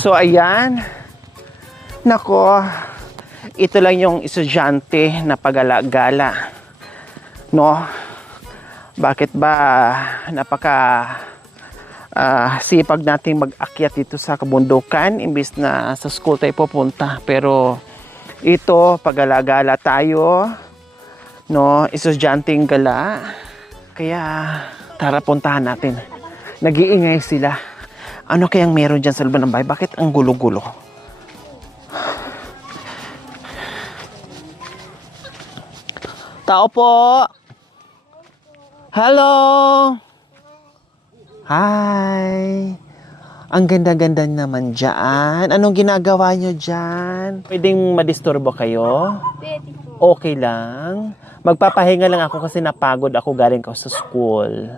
So, ayan. Nako, ito lang yung estudyante na pagala-gala. No? Bakit ba sipag nating mag-akyat dito sa kabundukan imbis na sa school tayo pupunta. Pero ito, pagala-gala tayo. No? Estudyanteng gala. Kaya, tara puntahan natin. Nag-iingay sila. Ano kayang meron dyan sa loob ng bahay? Bakit ang gulo-gulo? Tao po! Hello! Hi! Ang ganda-ganda naman dyan. Anong ginagawa nyo dyan? Pwedeng madisturbo kayo? Okay lang. Magpapahinga lang ako kasi napagod ako galing ko sa school.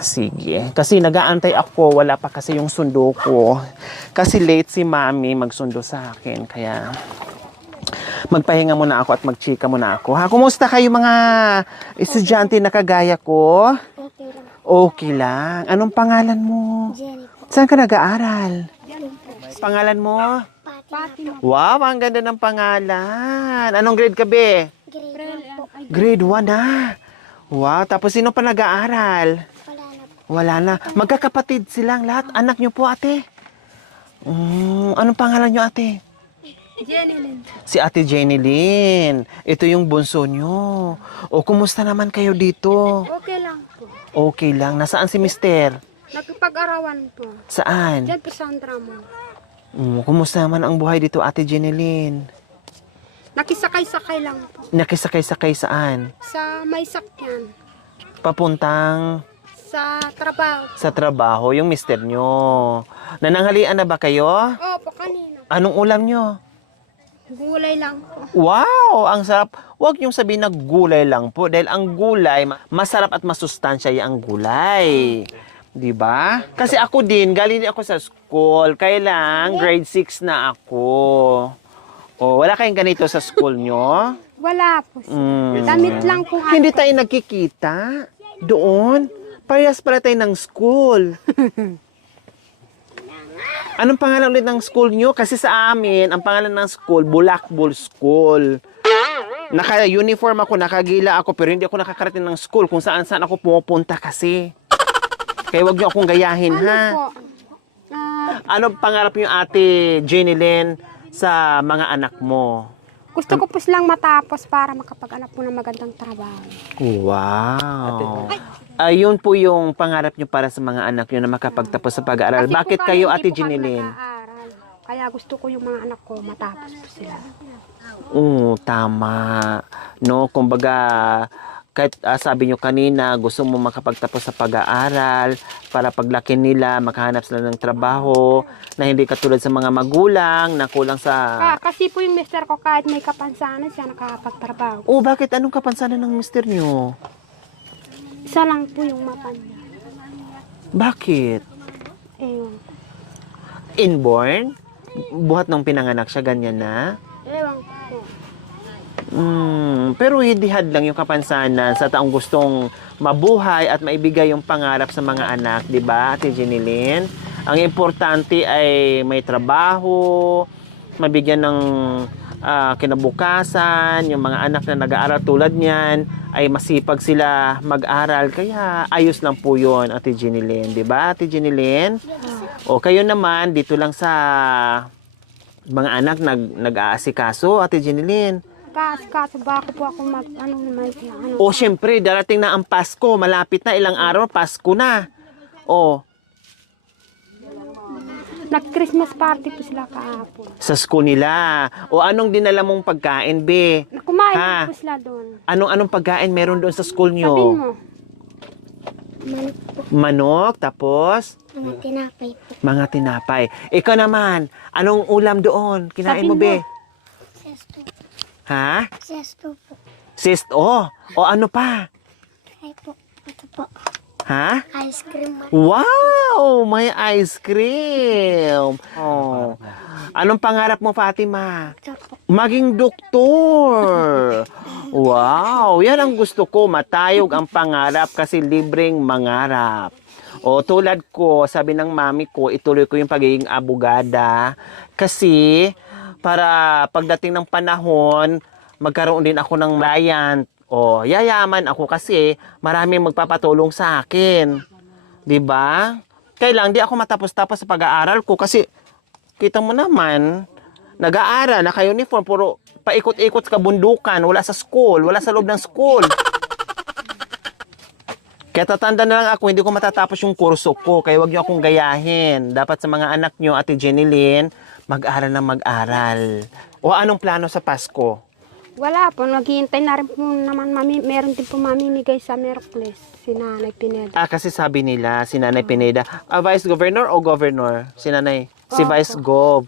Sige. Kasi nag-aantay ako, wala pa kasi yung sundo ko. Kasi late si mami magsundo sa akin. Kaya magpahinga muna ako at magchika muna ako. Kumusta kayo mga estudyante na kagaya ko? Okay lang. Okay lang. Anong pangalan mo? Jenny po. Saan ka nag-aaral? Pangalan mo? Pati mo. Wow, ang ganda ng pangalan. Anong grade ka, be? Grade po. Grade 1 na. Wow, tapos sino pa nag-aaral? Wala na po. Wala na. Magkakapatid silang lahat. Anak nyo po, ate. Anong pangalan nyo, ate? Jenny Lynn. Si ate Jenny Lynn. Ito yung bunso nyo. O, kumusta naman kayo dito? Okay lang po. Okay lang. Nasaan si mister? Nagpag-arawan po. Saan? Diyan po sa Andramo. Kumusta naman ang buhay dito, ate Jenny Lynn? Nakisakay-sakay lang po. Nakisakay-sakay saan? Sa may sakyan. Papuntang Sa trabaho. sa trabaho, yung mister nyo. Nananghalian na ba kayo? Opo, kanina. Anong ulam nyo? Gulay lang po. Wow, ang sarap. Huwag yung sabihin na gulay lang po. Dahil ang gulay, masarap at masustansya yung gulay. Di ba? Kasi ako din, galing din ako sa school. Kailang grade 6 na ako. O, wala kayong ganito sa school nyo? Wala po. Damit lang po. Hindi tayo nagkikita doon. Parehas pala tayo ng school. Anong pangalan ulit ng school nyo? Kasi sa amin, ang pangalan ng school, Bulakbol School. Naka-uniform ako, nakagila ako, pero hindi ako nakakarating ng school kung saan-saan ako pumupunta kasi. Kaya wag nyo akong gayahin, Ano ha? po? Anong pangarap nyo, ate Jenny Lynn, sa mga anak mo? Gusto ko po silang matapos para makapag-anak po ng magandang trabaho. Wow. Ayun po yung pangarap nyo para sa mga anak nyo na makapagtapos sa pag-aaral. Kasi Bakit po kayo, kami, ate hindi po Jenny kami Lynn? nag-aaral. Kaya gusto ko yung mga anak ko matapos po sila. Oo, tama. No, kumbaga, kahit sabi nyo kanina, gusto mo makapagtapos sa pag-aaral para paglaki nila, makahanap sila ng trabaho na hindi katulad sa mga magulang na kulang sa... Kasi po yung mister ko kahit may kapansanan siya nakakapagtrabaho. Oh, bakit? Anong kapansanan ng mister nyo? Isa lang po yung mata niya. Bakit? Ewan. Inborn? Buhat nung pinanganak siya, ganyan na? Ewan po. Pero hindi hadlang yung kapansanan sa taong gustong mabuhay at maibigay yung pangarap sa mga anak, di ba, Ate Jenny Lynn? Ang importante ay may trabaho, mabigyan ng kinabukasan, yung mga anak na nag-aaral tulad niyan, ay masipag sila mag-aral. Kaya ayos lang po yun, Ate Jenny Lynn, di ba, Ate Jenny Lynn? O kayo naman, dito lang sa mga anak nag-aasikaso, Ate Jenny Lynn. Kaso baka po ako O, syempre, darating na ang Pasko. Malapit na, ilang araw, Pasko na. O, Nag-Christmas party po sila kahapon. sa school nila. O, anong dinala mong pagkain, be? Kumain Ha? po sila doon. Anong pagkain meron doon sa school Sabihin nyo? mo. Manok, tapos Mga tinapay po. mga tinapay. Ikaw naman, anong ulam doon? Kinain mo, be? Sesto. Ha? Sesto po. Sis, o ano pa? Ay po. Ito po. Ha? Ice cream. Wow! May ice cream! Oh. Anong pangarap mo, Fatima? Ito po. Maging doktor! Wow! Yan ang gusto ko. Matayog ang pangarap kasi libreng mangarap. O tulad ko, sabi ng mami ko, ituloy ko yung pagiging abogada kasi para pagdating ng panahon, magkaroon din ako ng client. O yayaman ako kasi maraming magpapatulong sa akin. 'Di ba? Kailang di ako matapos-tapos sa pag-aaral ko kasi kita mo naman, nag-aaral, naka-uniform, puro paikot-ikot sa kabundukan, wala sa school, wala sa loob ng school. Kaya tatanda na lang ako, hindi ko matatapos yung kurso ko. Kaya wag niyo akong gayahin. Dapat sa mga anak niyo, Ate Jenilyn, mag-aral na mag-aral. O anong plano sa Pasko? Wala po, naghihintay na rin po naman, meron din po mamimigay sa Merkules, si Nanay Pineda. Kasi sabi nila, si Nanay Pineda, Vice Governor o Governor? Si Nanay, si Vice Gov.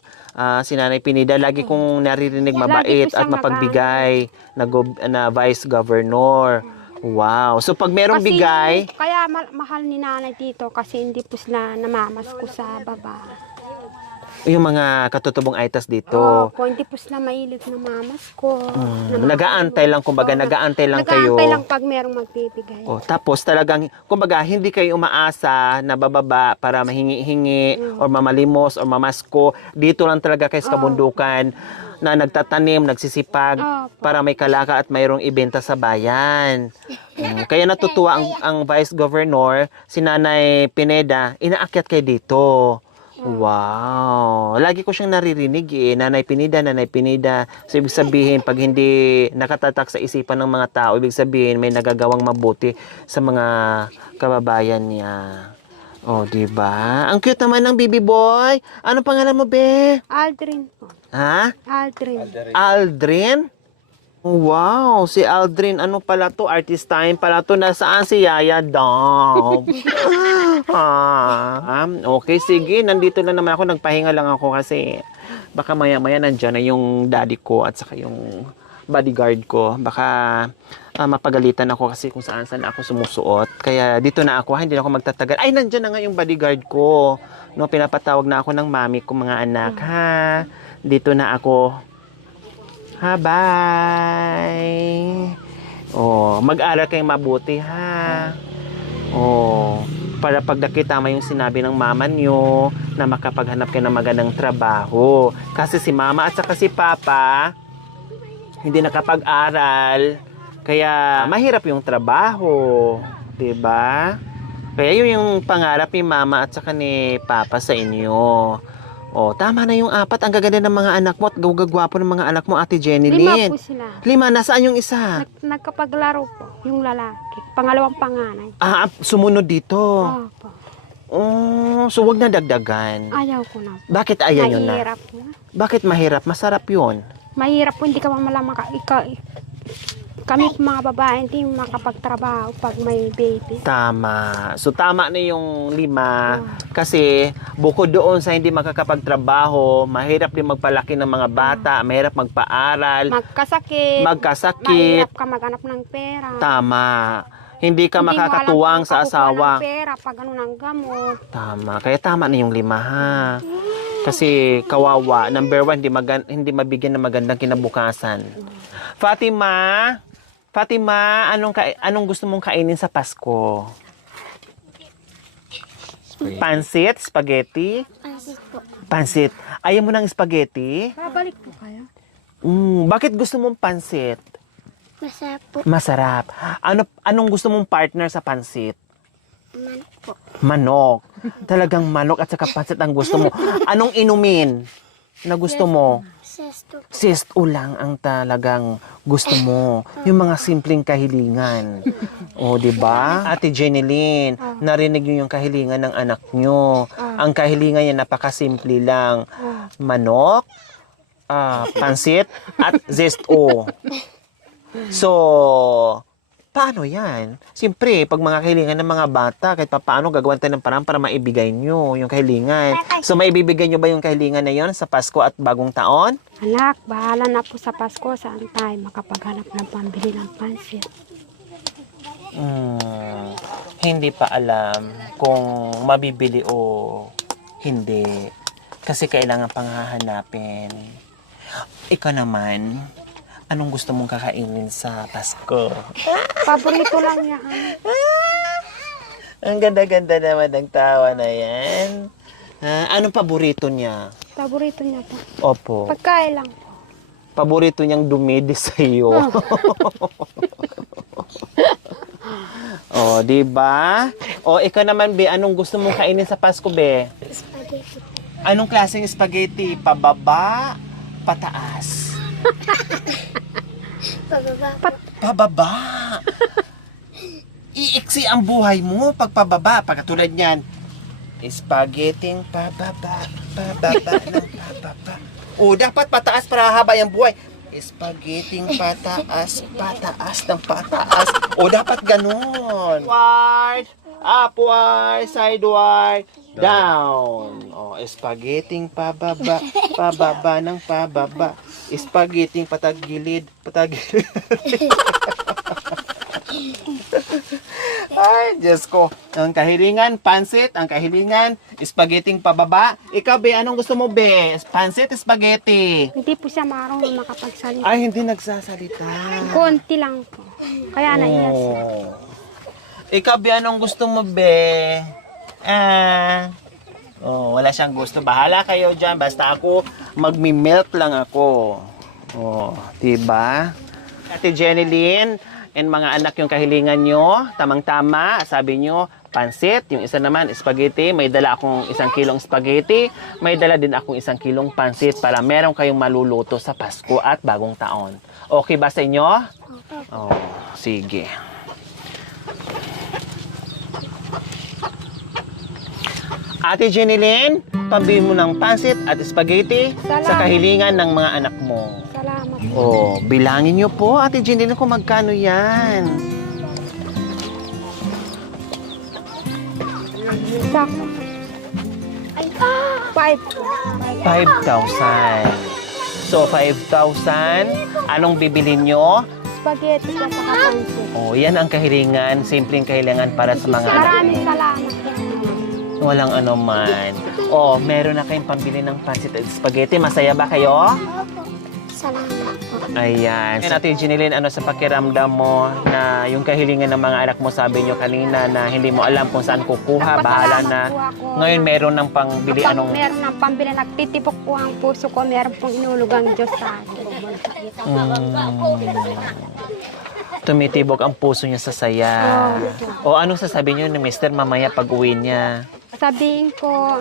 Si Nanay Pineda, lagi kong naririnig mabait Lagi po at siyang mapagbigay na Vice Governor. Wow. So pag merong Kasi bigay, kaya mahal ni Nanay dito kasi hindi po sila namamasko sa baba. yung mga katutubong aitas dito. Opo, hindi po sila mahilig na mamasko. Nagaantay lang, kumbaga, nagaantay lang kayo. Nagaantay lang pag merong magbibigay. Tapos talagang, kumbaga, hindi kayo umaasa na bababa para mahingi-hingi or mamalimos or mamasko. Dito lang talaga kayo sa kabundukan na nagtatanim, nagsisipag para may kalaka at mayroong ibenta sa bayan. Kaya natutuwa ang Vice Governor, si Nanay Pineda, inaakyat kayo dito. Wow! Lagi ko siyang naririnig Nanay Pineda. So, ibig sabihin, pag hindi nakatatak sa isipan ng mga tao, ibig sabihin, may nagagawang mabuti sa mga kababayan niya. Diba? Ang cute naman ng baby boy. Ano pangalan mo, be? Aldrin po. Ha? Aldrin. Aldrin? Wow, si Aldrin, ano pala to? Artistine pala to. Nasaan si Yaya Dom? Okay, sige. Nandito na naman ako. Nagpahinga lang ako kasi baka maya-maya nandyan na yung daddy ko at saka yung bodyguard ko. Baka mapagalitan ako kasi kung saan ako sumusuot. Kaya dito na ako. Hindi na ako magtatagal. Ay, nandyan na nga yung bodyguard ko. No, pinapatawag na ako ng mami ko, mga anak, ha? Dito na ako. Bye! Mag-aral kayong mabuti, ha? Para pag nakita mo yung sinabi ng mama nyo na makapaghanap kayo ng magandang trabaho. Kasi si mama at saka si papa hindi nakapag-aral. Kaya mahirap yung trabaho. 'Di ba? Kaya yun yung pangarap ni mama at saka ni papa sa inyo. Tama na yung 4. Ang gaganda ng mga anak mo at gagwapo ng mga anak mo, Ate Jenilyn. 5 po sila. 5. Nasaan yung isa? Nagkapaglaro po, yung lalaki. Pangalawang panganay. Sumunod dito. Opo. So wag na dagdagan. Ayaw ko na. Bakit ayaw nyo na? Mahirap na. Bakit mahirap? Masarap yun. Mahirap po, hindi ka malaman kami mga babae, hindi makapagtrabaho pag may baby. Tama. So tama na yung 5. Kasi bukod doon sa hindi makakapagtrabaho, mahirap din magpalaki ng mga bata, mahirap magpaaral, Magkasakit. magkasakit. Mahirap ka maghanap ng pera. Tama. Hindi ka Hindi mo makakatuwang alam sa kung pakukuha asawa. ng pera pag ano ng gamot. Tama. Kaya tama na yung 5, ha. Kasi kawawa. Number 1, hindi mabigyan ng magandang kinabukasan. Fatima, anong gusto mong kainin sa Pasko? Pansit? Spaghetti? Pansit po. Pansit. Ayaw mo ng spaghetti? Babalik po kayo. Bakit gusto mong pansit? Masarap po. Masarap. Anong gusto mong partner sa pansit? Manok po. Manok. Talagang manok at saka pansit ang gusto mo. Anong inumin na gusto mo? Sesto. Sisto lang ang talagang gusto mo. Yung mga simpleng kahilingan. Di ba? Ate Jenilyn, narinig niyo yung kahilingan ng anak niyo. Ang kahilingan niya napakasimple lang. Manok, pansit, at zesto. So, paano yan? Siyempre, pag mga kahilingan ng mga bata, kahit paano gagawan tayo ng parang para maibigay nyo yung kahilingan. So, maibibigay nyo ba yung kahilingan na yon sa Pasko at Bagong Taon? Anak, bahala na po sa Pasko. Saan tayo makapaghanap ng pambili ng pansit? Hindi pa alam kung mabibili o hindi. Kasi kailangan pang hahanapin. Ikaw naman, anong gusto mong kakainin sa Pasko? Paborito lang yan. Ang ganda-ganda naman ng tawa na yan. Anong paborito niya? Paborito niya po. Opo. Pagkain lang. Paborito niyang dumidi sa iyo. Oh, di ba? O, ikaw naman, be, anong gusto mong kainin sa Pasko, be? Spaghetti. Anong klaseng spaghetti? Pababa? Pataas? Pababa. Pababa? Iiksi ang buhay mo pag pababa. Pagkatulad niyan, spaghetti pababa, pababa ng pababa. O, dapat pataas para haba yung buhay. Spaghetti pataas, pataas ng pataas. O, dapat ganun. Upward, upward, sideward, down. O, spaghetti pababa, pababa ng pababa. Spaghetti patagilid, patagilid. Ay, Diyos ko. Ang kahilingan, pansit. Ang kahilingan, spaghetti pababa. Ikaw, be, anong gusto mo, be? Pansit, spaghetti. Hindi po siya marunong makapagsalita. Ay, hindi nagsasalita. Konti lang po. Kaya naiya siya. Oh. Ikaw, be, anong gusto mo, be? Wala siyang gusto. Bahala kayo dyan. Basta ako, magmi-milk lang ako. Oh, diba? Ate Jenny Lynn, and mga anak yung kahilingan nyo, tamang-tama, sabi nyo, pansit, yung isa naman, spaghetti, may dala akong 1 kilong spaghetti, may dala din akong 1 kilong pansit para meron kayong maluluto sa Pasko at Bagong Taon. Okay ba sa inyo? Oh, sige. Ate Jenilyn, pambili mo ng pansit at spaghetti sa Salamat. kahilingan ng mga anak mo. Salamat po. Oh, bilangin niyo po, Ate Jenilyn, kung magkano yan. Sakto. 5. 5,000. So, 5,000. Anong bibili nyo? Spaghetti at saka pansit. Oh, yan ang kahilingan, simpleng kahilingan para sa mga anak Maraming mo. salamat po. Walang ano man. Oh, meron na kayong pambili ng pansit at spaghetti. Masaya ba kayo? Salamat po. Ayan. Ate Jenilyn, ano sa pakiramdam mo na yung kahilingan ng mga anak mo, sabi nyo kanina na hindi mo alam kung saan kukuha, bahala na. Nagpasalamat po ako. Ngayon meron ng pangbili Kapag anong... meron ng pambili, nagtitipok po ang puso ko, meron pong inulog ang Diyos sa akin. Tumitibok ang puso niya sa saya. O anong sasabihin niyo ni Mr. mamaya pag uwi niya? Sabihin ko,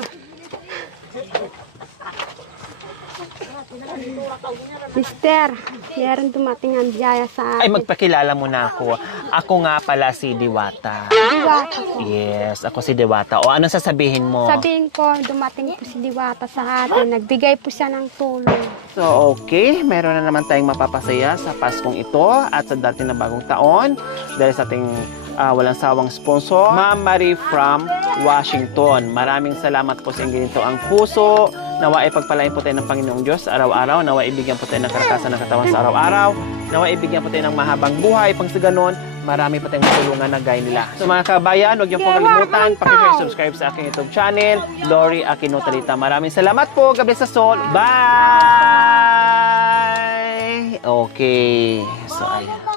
Mister, meron dumating ang biyaya sa Ay, akin. magpakilala muna ako. Ako nga pala si Diwata. Diwata po. Yes, ako si Diwata. O anong sasabihin mo? Sabihin ko, dumating po si Diwata sa atin. Nagbigay po siya ng tulong. So, okay. Meron na naman tayong mapapasaya sa Paskong ito at sa dating na bagong taon dahil sa ating walang sawang sponsor, Ma'am Marie from Washington. Maraming salamat po sa inyong ginito ang puso. Nawa ipagpalain po tayo ng Panginoong Diyos araw-araw. Nawa ibigyan po tayo ng karakasan ng katawan sa araw-araw. Nawa ibigyan po tayo ng mahabang buhay. Pang sa ganon, marami pa tayong matulungan na gaya nila. So mga kabayan, huwag niyo po kalimutan, pakishare, subscribe sa aking YouTube channel, Lori Aquino Talita. Maraming salamat po. God bless us all. Bye! Okay. So, ayan.